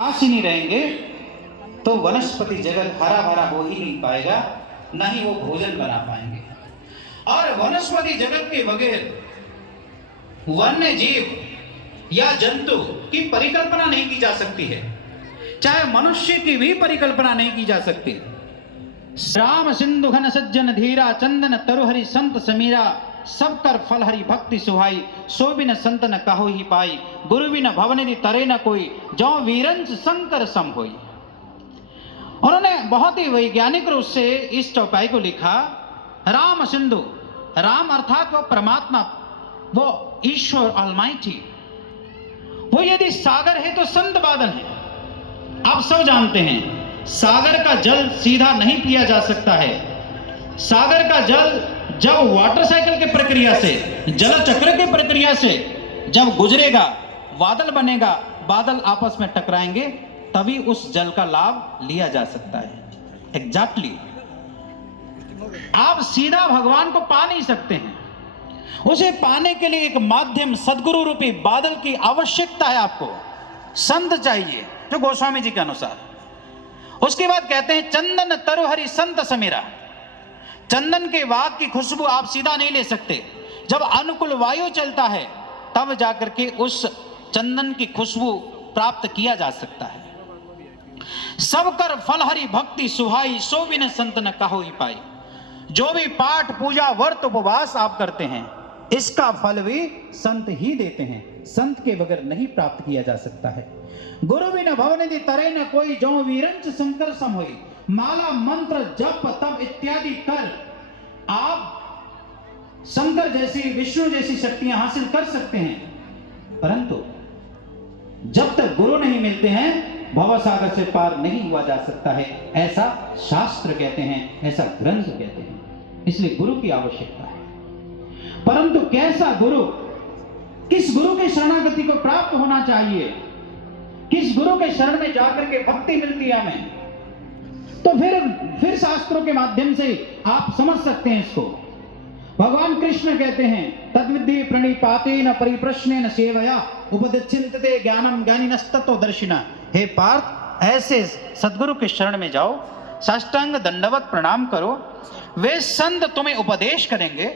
पास ही नहीं रहेंगे तो वनस्पति जगत हरा भरा हो ही नहीं पाएगा, ना ही वो भोजन बना पाएंगे। और वनस्पति जगत के बगैर वन्य जीव या जंतु की परिकल्पना नहीं की जा सकती है, चाहे मनुष्य की भी परिकल्पना नहीं की जा सकती। राम सिंधु घन सज्जन धीरा चंदन तरुहरि संत समीरा सब कर फल हरि भक्ति सुहाई सो बिन संत न कहो ही पाई गुरु बिन भवनिधि तरे न कोई जो वीरंच शंकर सम होई। उन्होंने बहुत ही वैज्ञानिक रूप से इस चौपाई को लिखा। राम सिंधु, राम अर्थात वो परमात्मा, वो ईश्वर ऑलमाइटी, वो यदि सागर है तो संत बादल है। आप सब जानते हैं सागर का जल सीधा नहीं पिया जा सकता है। सागर का जल जब वाटर साइकिल की प्रक्रिया से, जल चक्र की प्रक्रिया से जब गुजरेगा, बादल बनेगा, बादल आपस में टकराएंगे, तभी उस जल का लाभ लिया जा सकता है। एग्जैक्टली आप सीधा भगवान को पा नहीं सकते हैं। उसे पाने के लिए एक माध्यम सदगुरु रूपी बादल की आवश्यकता है। आपको संत चाहिए, जो गोस्वामी जी के अनुसार। उसके बाद कहते हैं चंदन तरुहरि संत समीरा। चंदन के वाग की खुशबू आप सीधा नहीं ले सकते। जब अनुकूल वायु चलता है तब जाकर के उस चंदन की खुशबू प्राप्त किया जा सकता है। सब कर फल हरि भक्ति सुहाई सो बिन संत न कहो ही पाई। जो भी पाठ पूजा व्रत उपवास आप करते हैं, इसका फल भी संत ही देते हैं, संत के बगैर नहीं प्राप्त किया जा सकता है। गुरु बिन भवनिधि तरे न कोई जो वीरंच शंकर सम होई। माला मंत्र जप तप इत्यादि कर आप शंकर जैसी, विष्णु जैसी शक्तियां हासिल कर सकते हैं, परंतु जब तक गुरु नहीं मिलते हैं भवसागर से पार नहीं हुआ जा सकता है। ऐसा शास्त्र कहते हैं, ऐसा ग्रंथ कहते हैं। इसलिए गुरु की आवश्यकता है। परंतु कैसा गुरु, किस गुरु के शरणागति को प्राप्त होना चाहिए, किस गुरु के शरण में जाकर के भक्ति मिलती है हमें, तो फिर शास्त्रों के माध्यम से आप समझ सकते हैं इसको। भगवान कृष्ण कहते हैं तद्विद्धि प्रणिपातेन परिप्रश्नेन सेवया उपदिच्छिन्ते ज्ञानम ज्ञानिनस्ततो दर्शिना। हे पार्थ, ऐसे सद्गुरु के शरण में जाओ, साष्टांग दंडवत प्रणाम करो। वे संत तुम्हें उपदेश करेंगे,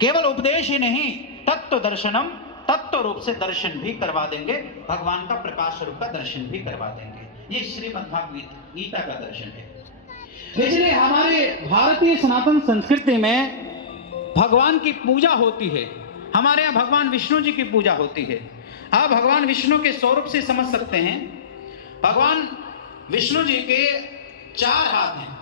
केवल उपदेश ही नहीं, तत्व दर्शनम, तत्व रूप से दर्शन भी करवा देंगे, भगवान का प्रकाश रूप का दर्शन भी करवा देंगे। ये श्रीमद्भागवत गीता का दर्शन है। इसलिए हमारे भारतीय सनातन संस्कृति में भगवान की पूजा होती है। हमारे यहाँ भगवान विष्णु जी की पूजा होती है। आप भगवान विष्णु के स्वरूप से समझ सकते हैं। भगवान विष्णु जी के 4 हाथ हैं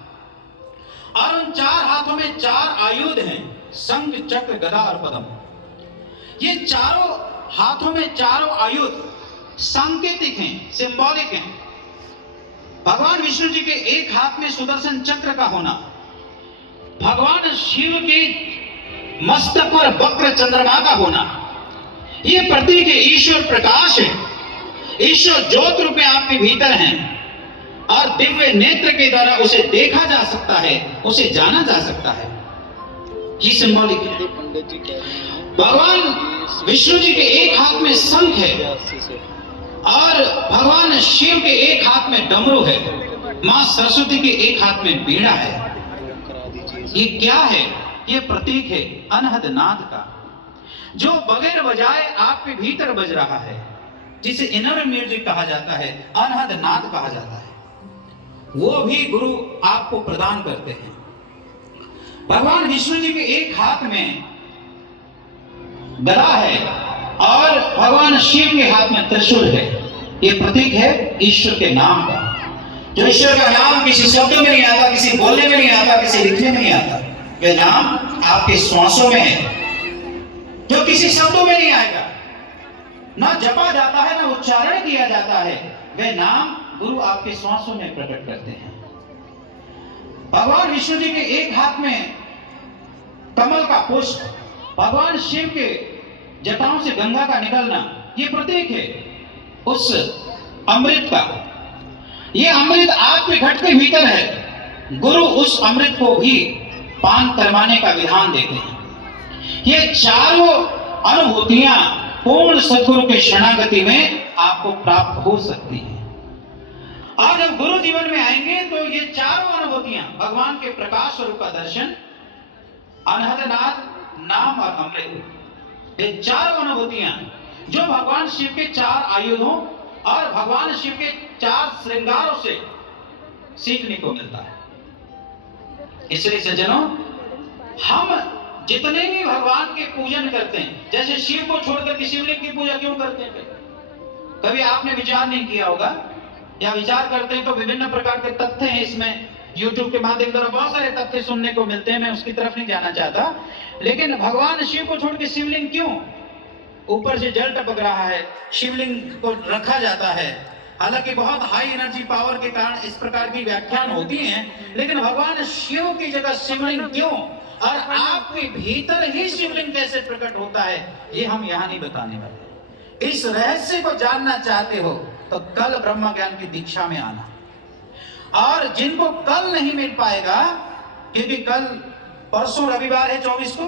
और उन 4 हाथों में 4 आयुध हैं, शंख चक्र गदा और पद्म। ये चारों हाथों में चारों आयुध सांकेतिक हैं, सिंबॉलिक हैं। भगवान विष्णु जी के एक हाथ में सुदर्शन चक्र का होना, भगवान शिव के मस्तक पर वक्र चंद्रमा का होना, ये प्रतीक है ईश्वर प्रकाश है, ईश्वर ज्योत रूप में आपके भीतर हैं और दिव्य नेत्र के द्वारा उसे देखा जा सकता है, उसे जाना जा सकता है। ये सिंबॉलिक है। भगवान विष्णु जी के एक हाथ में शंख है और भगवान शिव के एक हाथ में डमरू है, मां सरस्वती के एक हाथ में बीड़ा है। ये क्या है? ये प्रतीक है अनहद नाद का, जो बगैर बजाए आपके भीतर बज रहा है, जिसे इनर म्यूजिक कहा जाता है, अनहद नाद कहा जाता है। वो भी गुरु आपको प्रदान करते हैं। भगवान विष्णु जी के एक हाथ में गदा है और भगवान शिव के हाथ में त्रिशूल है। ये प्रतीक है ईश्वर के नाम का। जो ईश्वर का नाम किसी शब्द में नहीं आता, किसी बोलने में नहीं आता, किसी लिखने में नहीं आता। वह नाम आपके श्वासों में है, जो किसी शब्दों में नहीं आएगा, ना जपा जाता है, ना उच्चारण किया जाता है। वह नाम गुरु आपके श्वासों में प्रकट करते हैं। भगवान विष्णु जी के एक हाथ में कमल का पुष्प, भगवान शिव के जटाओं से गंगा का निकलना, ये प्रतीक है उस अमृत का। ये अमृत आपके घट के भीतर है। गुरु उस अमृत को भी पान करवाने का विधान देते हैं। ये चारों अनुभूतियां पूर्ण सद्गुरु के शरणागति में आपको प्राप्त हो सकती है। और जब गुरु जीवन में आएंगे तो ये चारों अनुभूतियां, भगवान के प्रकाश स्वरूप का दर्शन, अनहद नाद, नाम और अमृत, ये चारों अनुभूतियां जो भगवान शिव के 4 आयुधों और भगवान शिव के 4 श्रृंगारों से सीखने को मिलता है। इसलिए सज्जनों, हम जितने भी भगवान के पूजन करते हैं, जैसे शिव को छोड़कर के शिवलिंग की पूजा क्यों करते हैं? कभी आपने विचार नहीं किया होगा, या विचार करते हैं तो विभिन्न प्रकार के तथ्य हैं इसमें। YouTube के माध्यम द्वारा बहुत सारे तथ्य सुनने को मिलते हैं, मैं उसकी तरफ नहीं जाना चाहता। लेकिन भगवान शिव को छोड़ के शिवलिंग क्यों? ऊपर से जल टपक रहा है, शिवलिंग को रखा जाता है। हालांकि बहुत हाई एनर्जी पावर के कारण इस प्रकार की व्याख्यान होती हैं, लेकिन भगवान शिव की जगह शिवलिंग क्यों, और आपके भीतर ही शिवलिंग कैसे प्रकट होता है, ये हम यहाँ नहीं बताने वाले। इस रहस्य को जानना चाहते हो तो कल ब्रह्म ज्ञान की दीक्षा में आना। और जिनको कल नहीं मिल पाएगा, क्योंकि कल परसों रविवार है 24 को,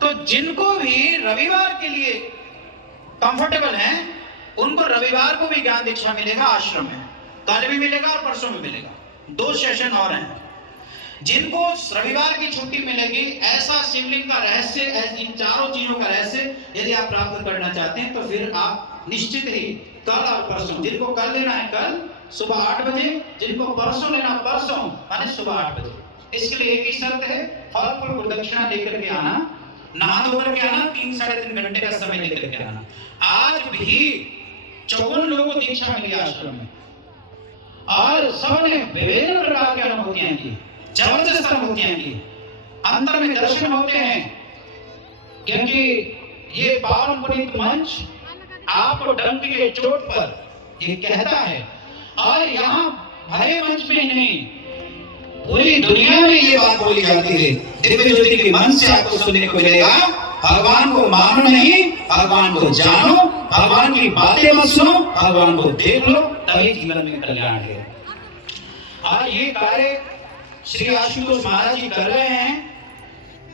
तो जिनको भी रविवार के लिए कंफर्टेबल है, उनको रविवार को भी ज्ञान दीक्षा मिलेगा आश्रम में। कल भी मिलेगा और परसों में मिलेगा, 2 सेशन और हैं। जिनको रविवार की छुट्टी मिलेगी, ऐसा शिवलिंग का रहस्य, इन चारों चीजों का रहस्य यदि आप प्राप्त करना चाहते हैं, तो फिर आप निश्चित ही कल और परसों, जिनको कल लेना है कल सुबह 8 बजे, जिनको परसों लेना परसों माने सुबह 8 बजे। इसके लिए एक ही शर्त है, फल फूल प्रदक्षिणा लेकर के आना, नहा धोकर के आना, 3 साढ़े 3 घंटे का समय लेकर के आना। आज भी 54 लोगों को दीक्षा मिली आश्रम में, और सबने विभिन्न प्रकार की अनुभूतियां की, जबरदस्त अनुभूतियां की। अंतर में दर्शन होते हैं, क्योंकि ये पावन पुनीत मंच आपको डंक के चोट पर ये कहता है, और यहाँ भरे मंच में नहीं, पूरी दुनिया में ये बात बोली जाती है। दिव्य ज्योति के मन से आपको सुनने को मिलेगा, भगवान को मानो नहीं, भगवान को जानो, भगवान की बातें मत सुनो, भगवान को देख लो, तभी जीवन में कल्याण है। और ये कार्य श्री आशुतोष महाराज जी कर रहे हैं,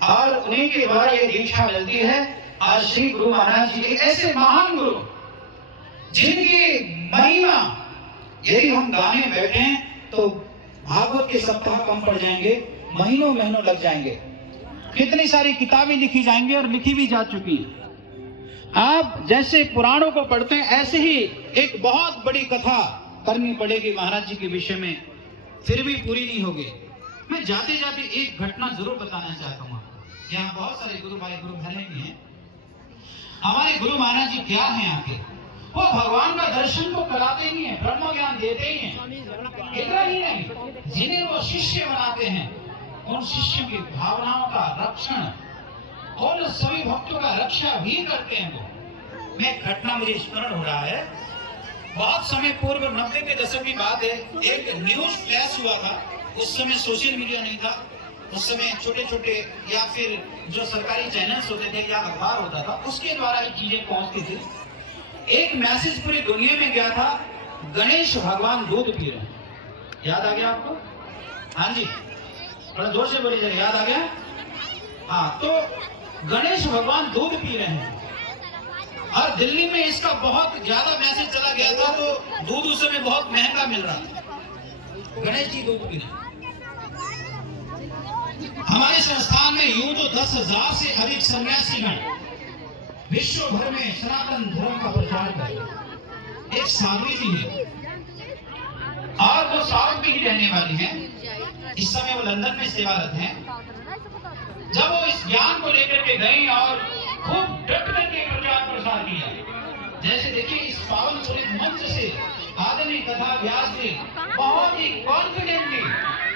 और उन्हीं के द्वारा ये दीक्षा मिलती है। आज श्री गुरु महाराज जी एक ऐसे महान गुरु, जिनकी महिमा यदि हम गाने बैठे तो भागवत के सप्ताह कम पड़ जाएंगे, महीनों महीनों लग जाएंगे, कितनी सारी किताबें लिखी जाएंगी और लिखी भी जा चुकी हैं। आप जैसे पुराणों को पढ़ते हैं, ऐसे ही एक बहुत बड़ी कथा करनी पड़ेगी महाराज जी के विषय में, फिर भी पूरी नहीं होगी। मैं जाते जाते एक घटना जरूर बताना चाहता हूँ। यहाँ बहुत सारे गुरु भाई गुरु बहने भी हैं। हमारे गुरु महाराज जी क्या हैं आखिर? वो भगवान का दर्शन तो कराते ही हैं, ब्रह्म ज्ञान देते ही हैं। इतना ही नहीं, जिन्हें वो शिष्य बनाते हैं, उन शिष्यों की भावनाओं का रक्षण और सभी भक्तों का रक्षा भी करते हैं वो। मैं घटना मुझे स्मरण हो रहा है, बहुत समय पूर्व 90 के दशक की बात है, एक न्यूज फ्लैश हुआ था। उस समय सोशल मीडिया नहीं था, उस समय छोटे छोटे या फिर जो सरकारी चैनल्स होते थे या अखबार होता था, उसके द्वारा ये चीजें पहुंचती थी। एक मैसेज पूरी दुनिया में गया था, गणेश भगवान दूध पी रहे हैं। याद आ गया आपको? हाँ जी, थोड़ा जोर से बोलिए, याद आ गया? हाँ, तो गणेश भगवान दूध पी रहे हैं, और दिल्ली में इसका बहुत ज्यादा मैसेज चला गया था, तो दूध उस समय बहुत महंगा मिल रहा था। गणेश जी दूध पी रहे हैं। हमारे संस्थान में यूं तो 10,000 से अधिक सन्यासीगण विश्व भर में सनातन धर्म का प्रचार कर। एक साध्वी जी है, और वो साउथ की ही रहने वाली हैं। इस समय वो लंदन में सेवारत हैं। जब वो इस ज्ञान को लेकर के गई और खूब डट करके प्रचार प्रसार किया, जैसे देखिए इस पावन पुनीत मंच से आदरणीय कथा व्यास जी बहुत ही कॉन्फिडेंटली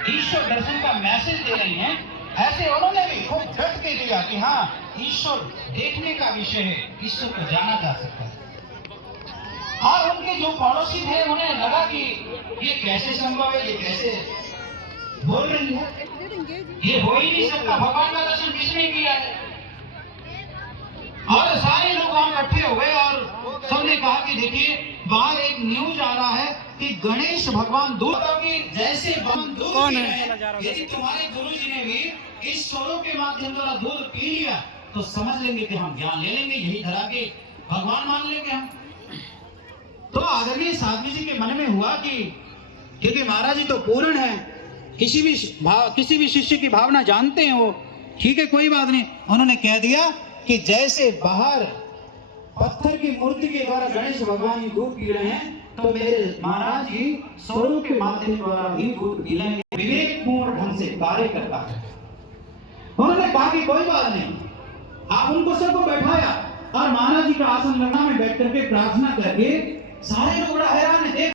ईश्वर दर्शन का मैसेज दे रही हैं, ऐसे उन्होंने भी खूब डट के दिया कि हाँ, ईश्वर देखने का विषय है, ईश्वर को जाना जा सकता है। और उनके जो पड़ोसी थे, उन्हें लगा कि ये कैसे संभव है, ये कैसे बोल रही है, ये हो ही नहीं सकता, भगवान का दर्शन किसने किया है। और सारे लोग वहां इकट्ठे हो गए और सबने कहा कि देखिए बाहर एक न्यूज आ रहा है कि गणेश भगवान दूध, जैसे दूध कौन है, यदि तुम्हारे गुरु जी ने भी इस स्वरों के माध्यम द्वारा दूध पी लिया तो समझ लेंगे कि हम ज्ञान ले लेंगे, यही धरा के भगवान मान लेंगे हम। तो आदरणीय साध्वी जी के मन में हुआ कि क्योंकि महाराज जी तो पूर्ण है, किसी भी शिष्य की भावना जानते हैं वो। ठीक है, कोई बात नहीं। उन्होंने कह दिया कि जैसे बाहर पत्थर की मूर्ति के द्वारा गणेश भगवान दूध पी रहे हैं, तो मेरे महाराज जी स्वरूप के माध्यम द्वारा भी दूध पी लेंगे। विवेकपूर्ण ढंग से कार्य करता है। उन्होंने कहा कि कोई बात नहीं। आप उनको सबको बैठाया और महाराज जी का आसन लगा में बैठ करके प्रार्थना करके सारे लोग बड़ा हैरान है।